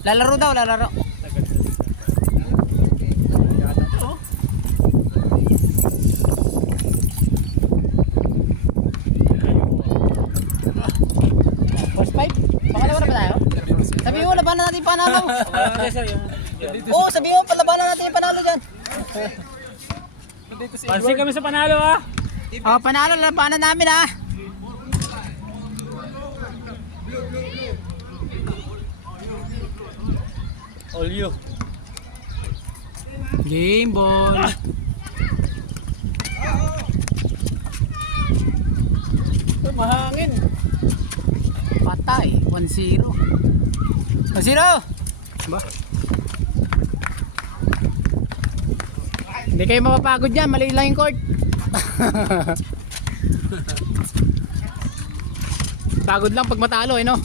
Lalaro daw, lalaro. First fight? Baka naman na ba tayo? Sabihin mo, labanan natin yung panalo. Oo, sabihin mo, palabanan natin yung panalo dyan. Pansin kami sa panalo ha. Oh, panalo, labanan namin ha. All you. Game ball. Mahangin. Patay, 1-0. 1-0. Ba? Hindi kayo mapapagod dyan, maliit lang yung court. Pagod lang pag matalo no?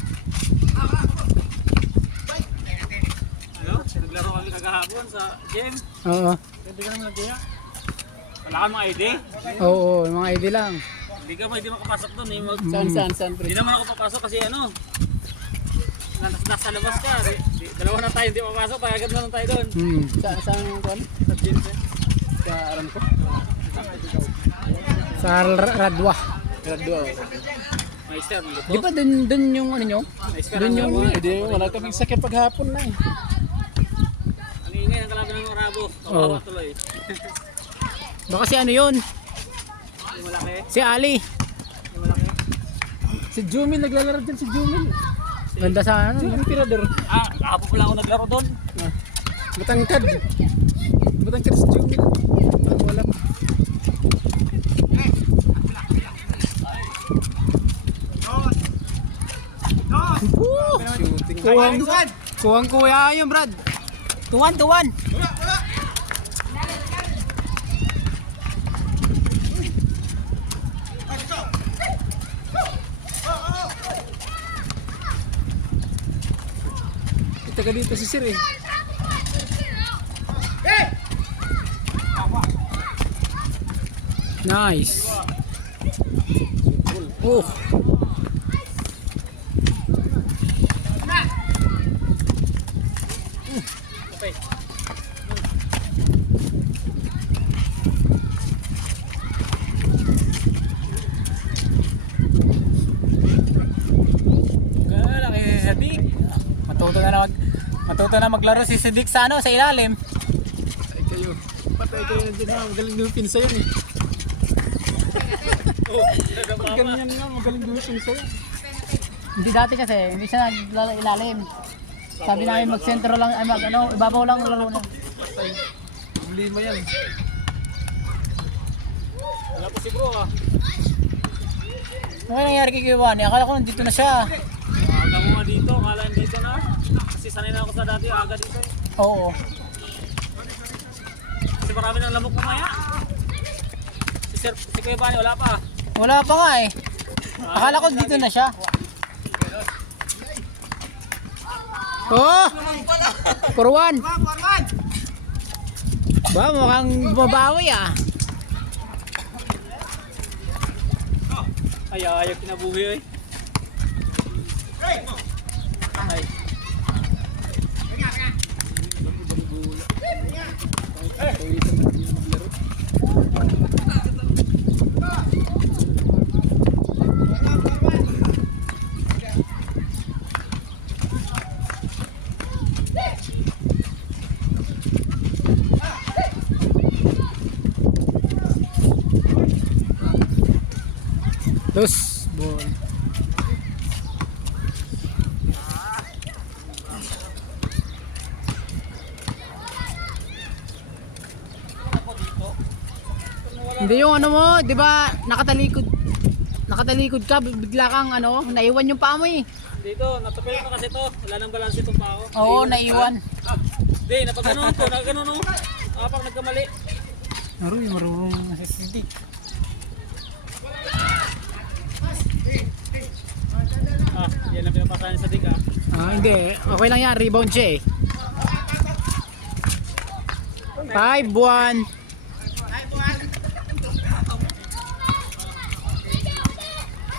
Ano? Naglaro kami kagahapon sa game. Oo. Hindi ka naman nagkaya. Wala kang mga ID? Oo, mga ID lang. Hindi ka pwede makapasok doon eh. Saan? Hindi naman ako papasok kasi ano. Nasa labas ka. Dalawa na tayo hindi papasok. Pagagad na lang tayo doon. Saan kuwan? Sa gym eh. Sa Aramco? Sa Radwa. Meister, maluto. Di ba dun yung ano nyo? Meister, Dun yung... Hindi, wala kaming sakit paghapon na eh. Ang ingay ng kalaban ng Rabo. Kawawa tuloy. Baka si ano yun? Yung malaki. Si Ali. Yung malaki. Si Jumil, naglalaro dyan si Jumil. Ganda sa ano? Jumil Tirador. Kahapon pala ako naglaro doon. Matangkad. Matangkad si Jumil. Wala. Kuwang kuya yun, Brad. Tuwan. Taga dito si Sir eh. Nice. Oh. Okay. Laki si Sidik. Matuto na maglaro si Sidik sa ano, sa ilalim. Patay kayo nandiyan na. Magaling lupin sa'yo eh. Ganyan nga, magaling lupin sa'yo. Hindi dati kasi, hindi siya ilalim. Sabi namin mag-sentro lang, ay ibabaw lang laro na. Problema yan. Wala po si bro ah. Ano nangyari kay Kiwani? Akala ko nandito na siya. Aga mo nga dito. Akala dito na. Kasi sanay na ako sa dati. Aga dito eh. Oo. Kasi marami ng lamok mamaya. Si Kuya Bani wala pa. Wala pa nga eh. Akala ko dito na siya. Oh! For one. Ba, mukhang bumabawi ah. Ayaw kinabuhi eh. Ay. Loose ball. Hindi yung ano mo, 'di ba? Nakatalikod ka, bigla kang ano, naiwan yung paa mo eh. Dito, natapil ko kasi to. Wala nang balanse itong paa ko. Oo, naiwan. Hindi, napaganoon ko. Nakaganoon ko. Parang nagkamali. Marunong na si Sidik. Yan ang pinapasahan sa Dik Hindi. Okay lang yan. Rebound siya eh. 5-1.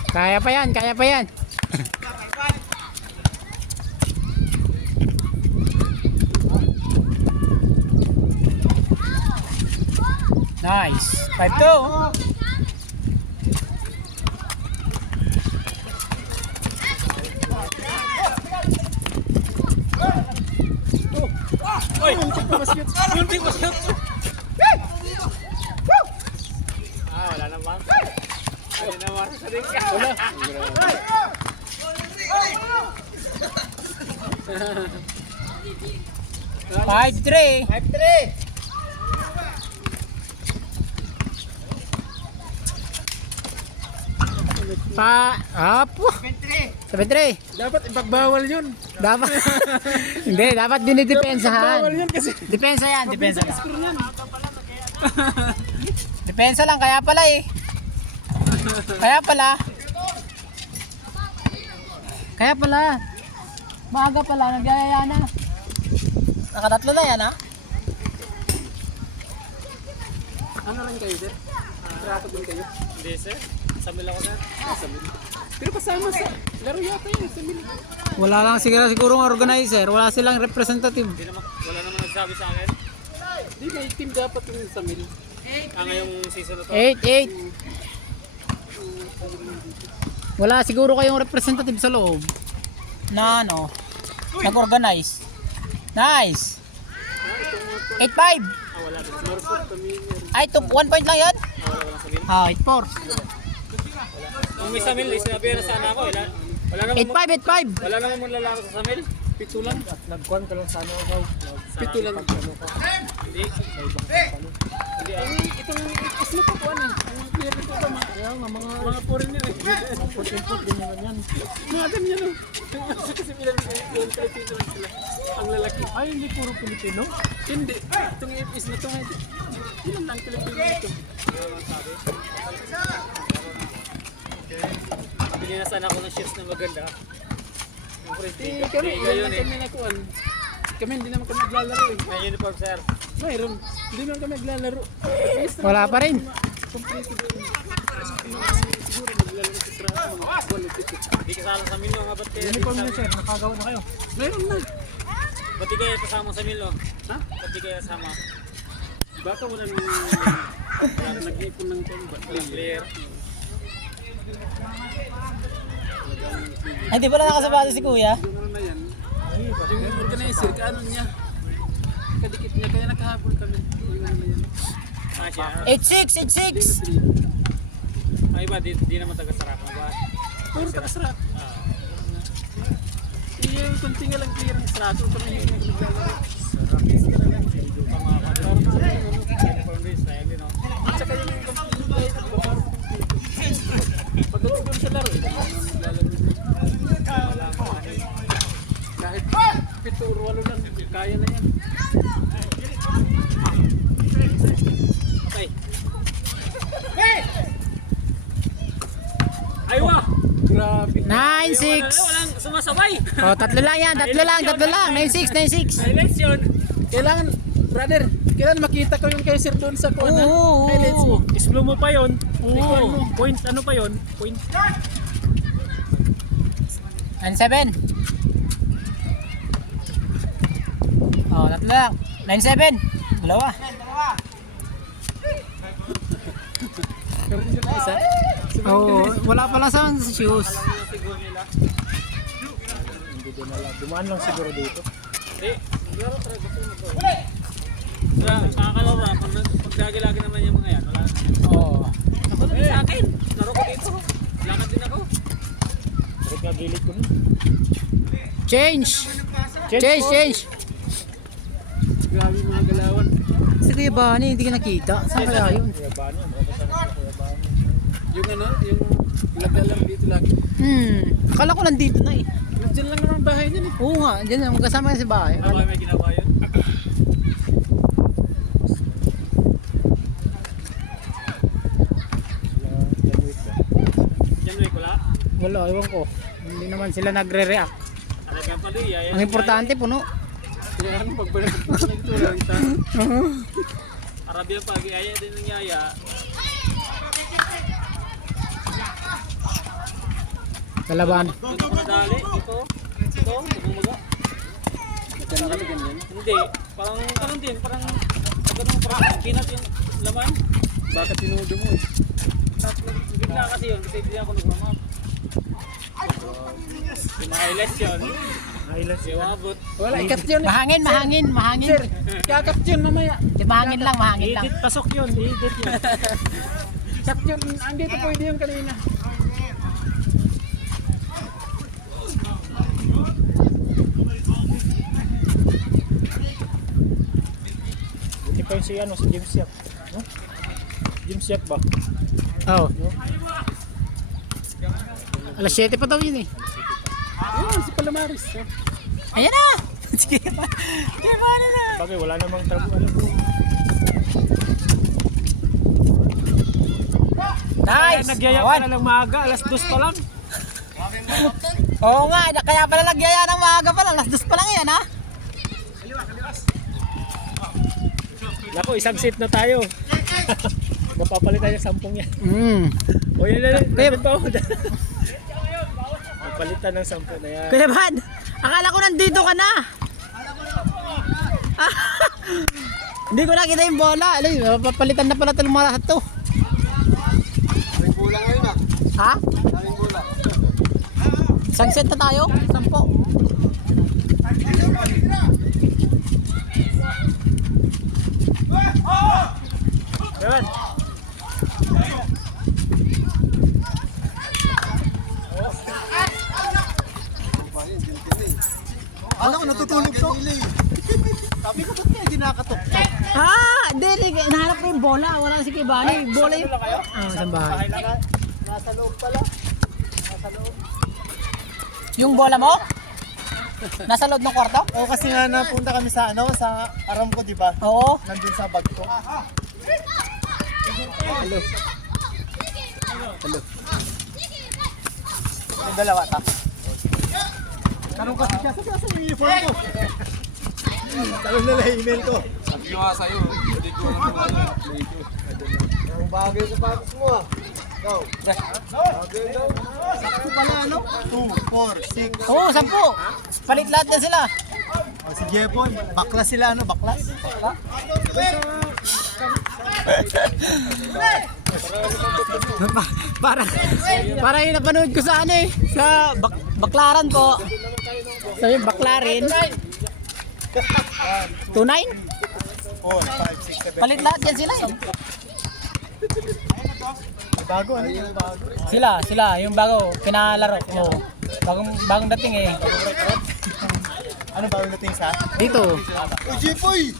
Kaya pa yan. Nice. 5-2. Oy! Muntik pa shoot! Wala naman. Ano naman sa ring ka? Wala. 5-3. 5-3! Apo. 7-3. Dapat ipagbawal yun. Dapat. Hindi, dapat dinidepensahan. Bawal yun kasi. Depensa yan, depensa lang. Score yan. Depensa lang, kaya pala eh. Kaya pala. Kaya pala. Maaga pala, nagyayaya na. Nakatatlo na yan ha? Ano rin kayo, sir? Trato din kayo? Hindi, sir. Samil ako, sir. Samil. Pero kasama sa laro yata yun, Samil. Wala lang siguro organizer, wala silang representative. Wala naman nagsabi sa akin. Hindi, may team dapat yung Samil. Ngayong season na to. 8. Wala siguro kayong representative sa loob. Na ano, nag-organize. Nice. 8-5. Wala rin. Marupot kami. Ay, 1 point lang yun? Wala lang Samil. 8-4. Kung may Samil, sinabi na sana ako. Wala naman 8-5. wala naman mong lalaro sa Samil. Pito lang. Nagkuhan ka lang sana ako. Pito lang. Hindi. Hindi. Itong islo pa kuhan eh. Ang clear nito ba? Mga foreigner eh. Import din naman yan. Mga adam yan oh. Kasi bilang yung Pilipino lang sila. Ang lalaki. Ay, hindi puro Pilipino? Hindi. Itong is na ito. Ilan lang Pilipino ito. Bili na sana ako ng shoes na maganda. Kami, ilan lang kami nakuhan. Kami hindi naman kami naglalaro eh. May uniform, sir. Mayroon. Hindi naman kami naglalaro. Wala pa rin. Complete doon. Siguro naglalaro sa trato. Hindi kasama sa Milo nga ba't kayo? Uniform niyo sir, nakagawa na kayo. Mayroon na. Ba't di kayo kasama sa Milo? Ha? Ba't di kayo kasama? Baka wala nag-ipon ng player. Ay, di pala nakasabado si kuya? Ano na yan? Yung organizer, kaano niya? Kadikit niya, kaya nakahabol kami. Yung ano na yan. 8-6. Ay ba, di naman taga-sarap na ba? Puro taga-sarap. Yung kunti nga lang clear ng strato, kami yung naglalaro. Sarap. Isa na lang. Parang sa mga uniform days na yan, no? At saka yung complete at parang pagdating doon sa laro, naglalaro. Wala kahit 7 or 8 lang, kaya na yan. Okay. Aywa! Grabe. 9-6. Walang sumasabay. Oh, tatlo lang yan. 9-6. Highlights yun. Kailangan, brother, kailangan makita ko yung kaiser doon sa kuwan. Oo. Highlights mo. Isblo mo pa yun. Point, ano pa yun? Point. 9-7. Oh, tatlo lang. 9-7. Dalawa. Isa? Oh, wala pala sa shoes. Siguro nila. Hindi din alam. Dumaan lang siguro dito. Hindi. Maglaro talaga gusto mo to. Nakakalora. Pag-lagi-lagi naman yung mga yan. Wala na. Oh. Ako na sa akin. Laro ko dito. Lakad din ako. Bakit nga gilid ko nun? Change. Grabe mga galawan. Si Kuya Bani, hindi ka nakita. Saan kaya yun? Kuya Bani. Mabasama sa Kuya Bani. Yung ano, yung lagdalang dito lagi. Akala ko nandito na eh. Nandiyan lang naman bahay niyan eh. Oo nga, dyan magkasama yan sa bahay. Ako may ginawa yun. Yan wait ba? Yan may kula. Wala, ewan ko. Hindi naman sila nagre-react. Talagang paluya. Ang importante puno. Kailangan pagbalik ko nito lang ta. Arabian pag-iaya din ng yaya. Kalaban. Dito ko nadali. Dito. Bumaga. Ganun kami ganyan? Hindi. Parang ganun din. Parang ganun parang kinat yung laman. Bakit tinudo mo eh? Bigla kasi yun, kasi hindi ako nagmamap. Highlights yun. Highlights yun. Iwabot. Wala, ikat yun. Mahangin. Sir, kakat yun mamaya. Di, mahangin lang. Edit, pasok yun. Edit yun. Cut yun. Andito pwede yung kanina. Buti pa yung si ano, si James Yap. No? James Yap ba? Oo. Alas 7 pa daw yun eh. Ayun, si Palamaris. Ayan na! Sige pa. Sige pa na. Bagay, wala namang trabaho. Alam ko. Nice! Nagyaya pa na lang maaga, alas 2 pa lang. Oo nga, kaya pala nagyaya ng maaga pa lang. Alas 2 pa lang yan ha. Naku, isang seat na tayo. Mapapalitan yung 10 yan. O yun na lang. Kuya, Mapalitan ng 10 na yan. Kuya Van, akala ko nandito ka na. Hindi ko nakita yung bola. Alay, papalitan na pala itong mga lahat to. May bola ngayon ah. Ha? Daming bola. Isang set na tayo? 10. Ewan. Alam ko natutulog to. Sabi ko ba't kaya di nakatok-tok? Hindi. Nahanap ko yung bola. Wala si Kibani. Bola yun. Isang bahay. Nasa loob pala. Nasa loob. Yung bola mo? Nasa loob ng kwarto? Oo kasi nga napunta kami sa ano, sa Aramco di ba? Oo. Nandun sa bag ko. Hello. Hello. Yung dalawa ta. Tanong kasi siya, saan yung uniform ko? Tanong na lang email ko. Sabi ko nga sa'yo, hindi ko naman wala. Ang bagay sa patos mo ah. Go. Bagay daw. Sakto pala ano? 2, 4, 6. Oo, 10. Palit lahat na sila. O si Jepon, baklas sila ano? Baklas? Para yung napanood ko sa ano eh. Sa Baklaran po. Sa yung Baklarin. 2-9? 4, 5, 6, 7. Palit lahat yan sila eh. Bago ano yung bago? Sila, yung bago, pinalaro ko. Bagong dating eh. Ano bago natin sa? Dito. Uy, Jepoy!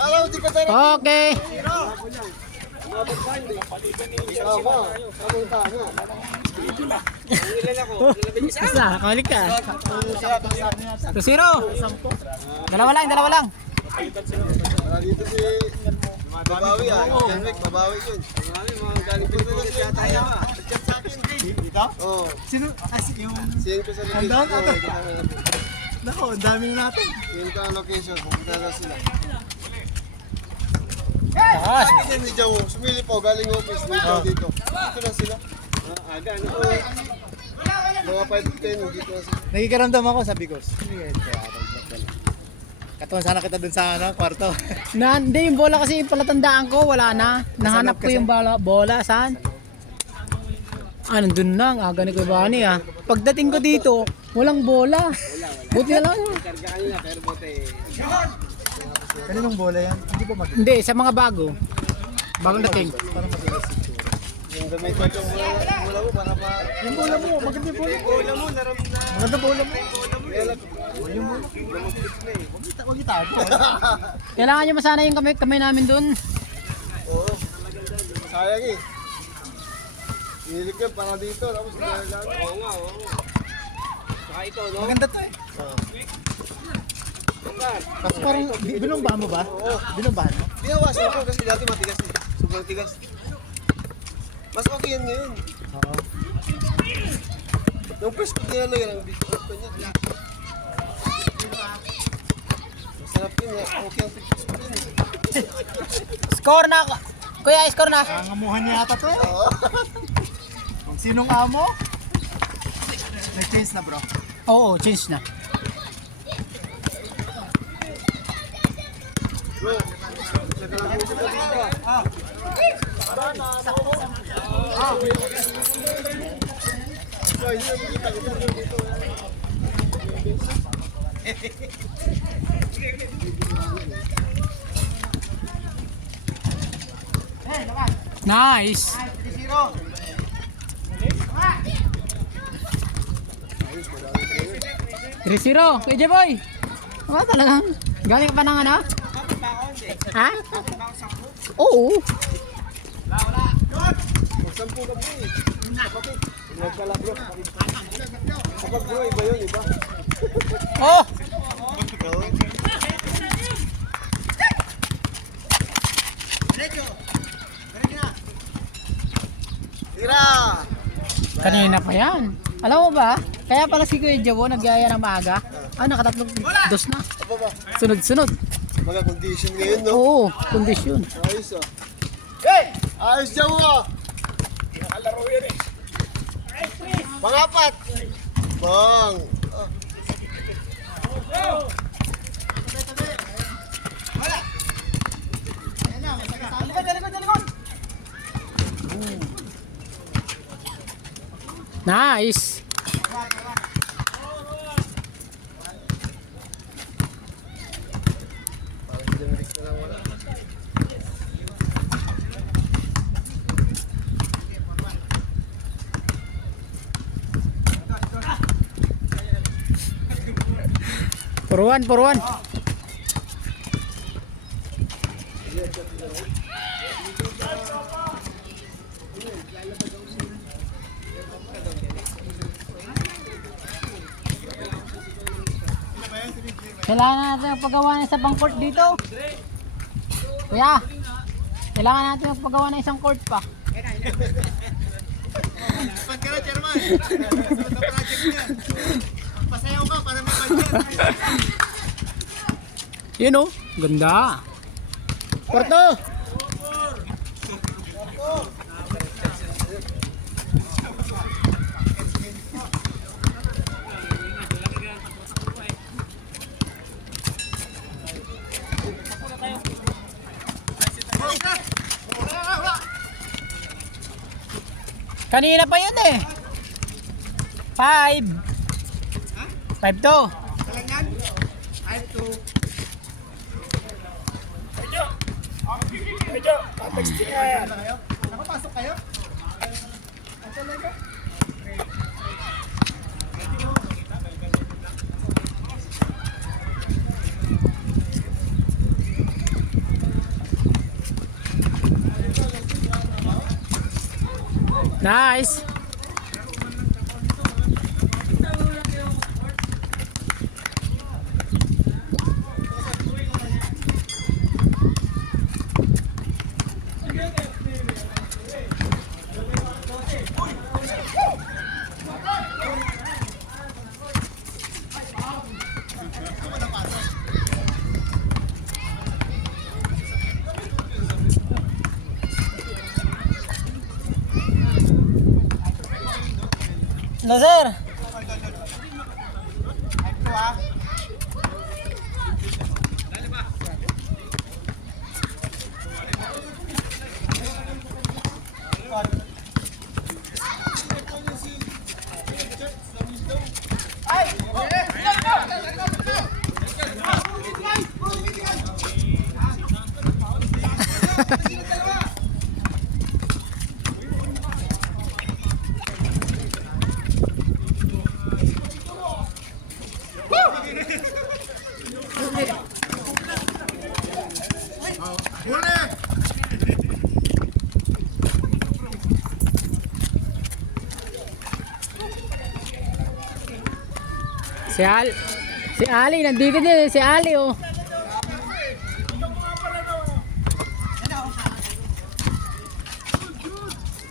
Alam mo, di pa tayo Okay. nakikisama. Tamang tama. Isa, nakalik ka. Siya, ito sa niya. 2-0. Dalawa lang. Dito si Babawi ah. Henrik, Babawi yun. Marami mga galing po na siya tayo ah. Chat sa akin, dito? Oo. Sino? Kasi yung... Send ko sa location. Ang dami Nako, ang dami na natin. Send ko ang location, pupunta na sila. Takas. Kasi ni Joe, sumili po, galing office dito. Dito na sila. Aga, ano po? Mga 5-10, dito na sila. Nagkikaramdam ako, sabi ko. Katuan sana kita dun sa ano, kwarto. Hindi, yung bola kasi palatandaan ko, wala na. Nahanap ko yung bola, saan? Nandun na, ang aga ni Kubani ah. Pagdating ko dito, walang bola. Buti na lang. Kaninong bola yan? Hindi ba mag... Hindi, sa mga bago. Bagong dating. Parang madalas ito. Yung gamay ko yung bola mo para pa... Yung bola mo, maganda yung bola mo. Bola mo, naram na... Maganda bola mo. Yung bola mo. Huwag itago. Kailangan nyo masana yung kamay namin dun. Oo. Sayang eh. Hilig ka para dito. Tapos nagagano. Oo nga, oo. Saka ito, no? Maganda to eh. Tapos parang, binombahan mo ba? Oo. Binombahan mo? Binawasan ko kasi dati matigas eh. Sobrang tigas. Mas okay yan ngayon. Oo. Nung first ko dinalo yan, ang bigot ko niya. Masarap yun eh. Okay ang pictures ko yun eh. Score na! Kuya, score na! Nangamuhan niya ata to eh. Oo. Ang sinong amo? Nag-change na bro. Oo, change na. Bro, Nice. 3-0. Kay J-Boy. Oh, talagang. Galing ka pa ng ano? Ha? Oo. Magsampu ka bro eh. Huwag ka lang bro. Kapag bro, iba yun, iba. Oh! Tira! Kanina pa yan. Alam mo ba? Kaya pala si Kuya Jabo nagyaya ng maaga. Ah, nakatatlong dos na. Apa ba? Sunod-sunod. Mga condition ngayon, no? Oo, kondisyon. Ayos ah. Hey! Ayos dyan mo ah! Pangapat! Bang! Ah. Nice. Parang dinamic na lang wala. Puruan. Kailangan natin magpagawa ng isang pang court dito. Kuya, kailangan natin magpagawa ng isang court pa. Pag ka na, chairman. Sunod na project niya. Pasayaw ka para may budget. Yun oh, ganda. Kwarto. Kanina pa yun eh. 5. 5-2. Nakapasok kayo? Nice. Nazar. Si Ali, nandito din si Ali oh.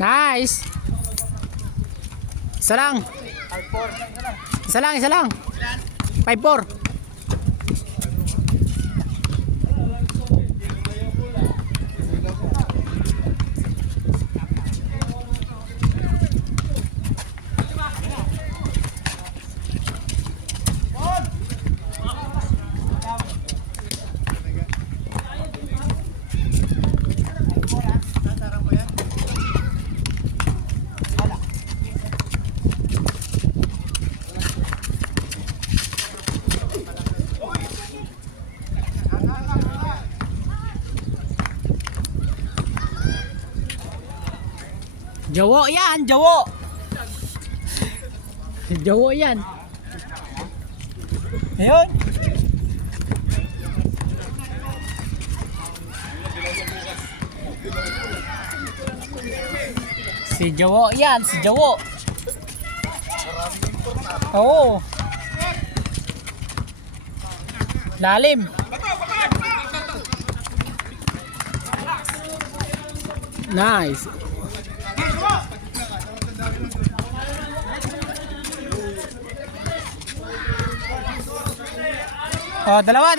Nice. Isa lang. 5-4. Jawo yan, jawo. Jawo yan. Ayun. Si Jawo yan, si Jawo. Oo. Lalim. Nice. Oh, dalawa.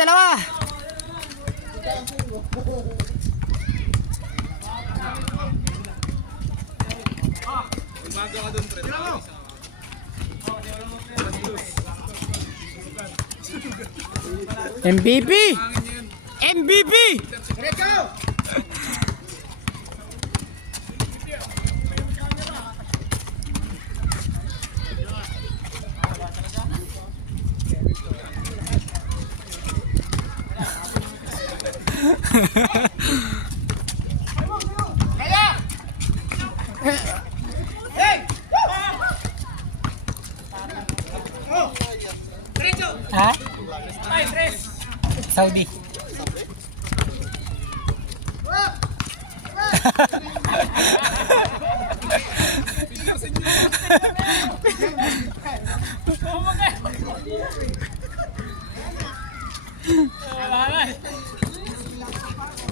MVP! MVP! Ha? Saudi.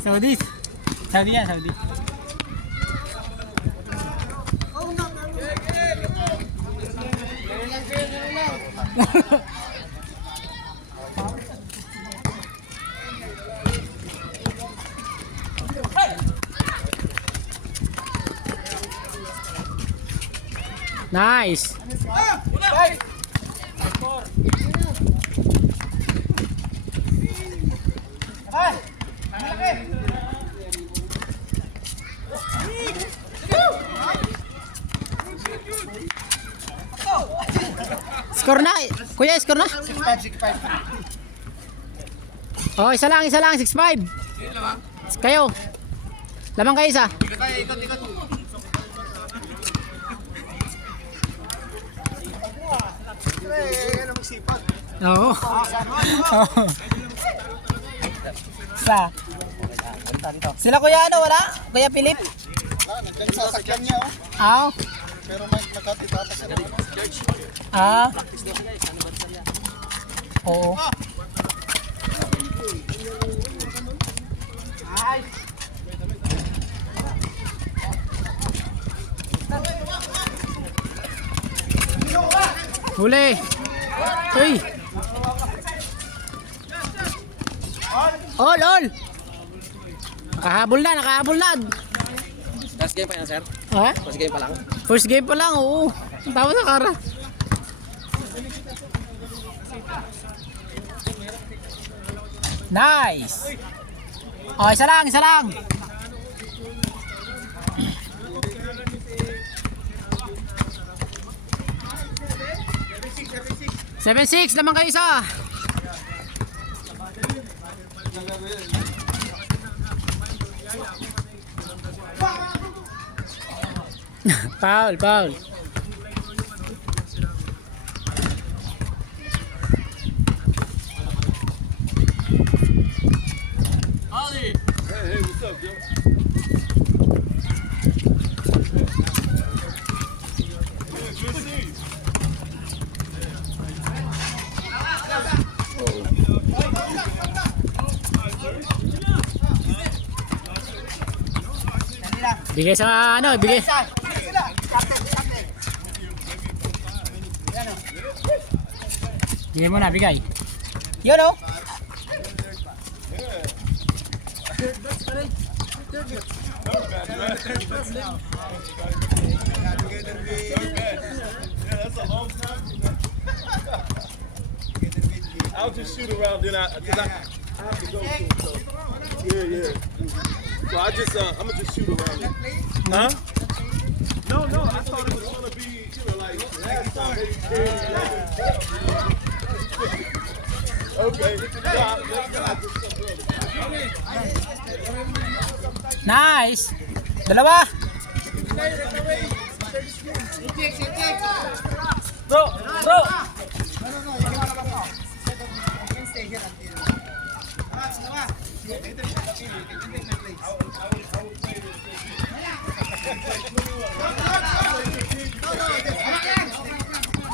Saudi. Saudi yan, Saudi. Nice. Score na. Kuya, score na. 6-5. Oh, isa lang, 6-5. Kayo. Lamang kayo isa. Ikot. Ano magsipag? Oo. Sa. Sila kuya ano, wala? Kuya Philip? Nandyan sa sakyan niya, oh. Ah. Pero may nagkatitatas na naman. Ah. Oo. Huli. Uy. All. Nakahabol na. Last game pa yan, sir? Ha? Last game pa lang? First game pa lang, oo. Tama sa kara. Nice. Oh, isa lang. 7-6 naman kayo isa. Foul. Bigay sa ano, bigay. Bigay mo na, bigay. Yun o. I'll just shoot around, then I have to go too. So. Yeah. So I'm gonna just shoot around it. Huh? No, I thought it was gonna be, like last time maybe 10, 11. Okay. Nice. Dalawa. Bro! Bro!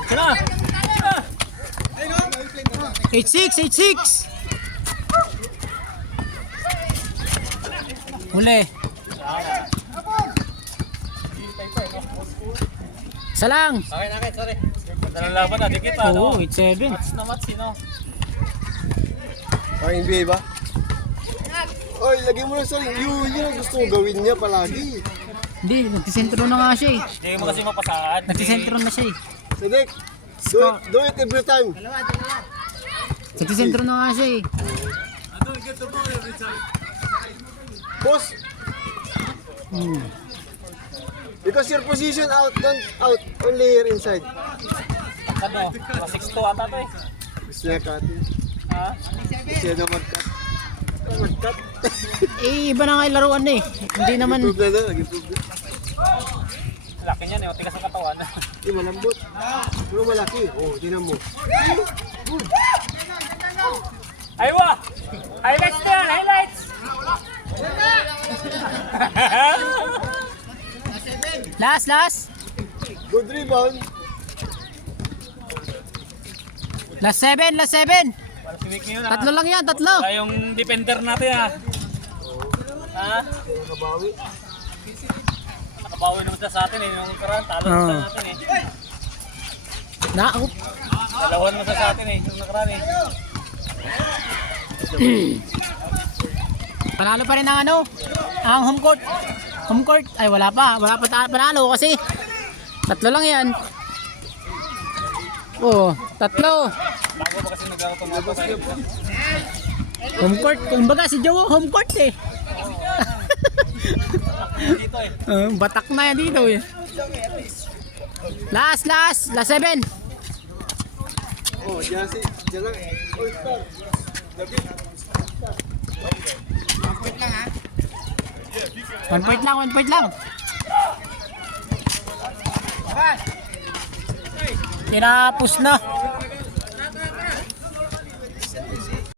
Sino? 8-6! Huli. Isa lang. Okay, sorry. Ganda ng laban na, dikit ah. Oo, 8-7. Mats na mats, sino? Ang NBA ba? Oy, lagay mo na sa yun ang gusto ko gawin niya palagi. Hindi, nagtisentro na nga siya eh. Hindi mo kasi mapasaan. Nagtisentro na siya eh. Sadik, do it every time. Nagtisentro na nga siya eh. Boss, because your position out, don't out, only here inside. Ano? 6-2 ata to eh. Gusto niya cutting. Ha? Gusto niya na mag-cut. Mag-cut. Eh, iba na nga yung laruan eh. Hindi naman. Improve na na, nag-improve na. Laki niyan eh, o tigas ang katawan. Hindi, malambot. Pero malaki. Oh, tinan mo. Aywa! Highlights na yan! Highlights! Last! Good rebound. Last 7! Para si Vic yun ah. Tatlo lang yan, tatlo. Wala yung defender natin ah. Ha? Nakabawi. Nakabawi naman siya sa atin eh. Yung karan, talo naman sa atin eh. Dalawa naman siya sa atin eh. Yung nakaraan eh. Panalo pa rin ang ang home court. Home court, ay wala pa panalo kasi tatlo lang yan. Oh, tatlo. Bago pa kasi nag-aaral pa mga patay. Home court, kumbaga si Joe home court eh. Dito eh. Batak na yan dito eh. Last 7. Oh, diyan lang. Oh, stop. David. 1 point lang. Tinapos na.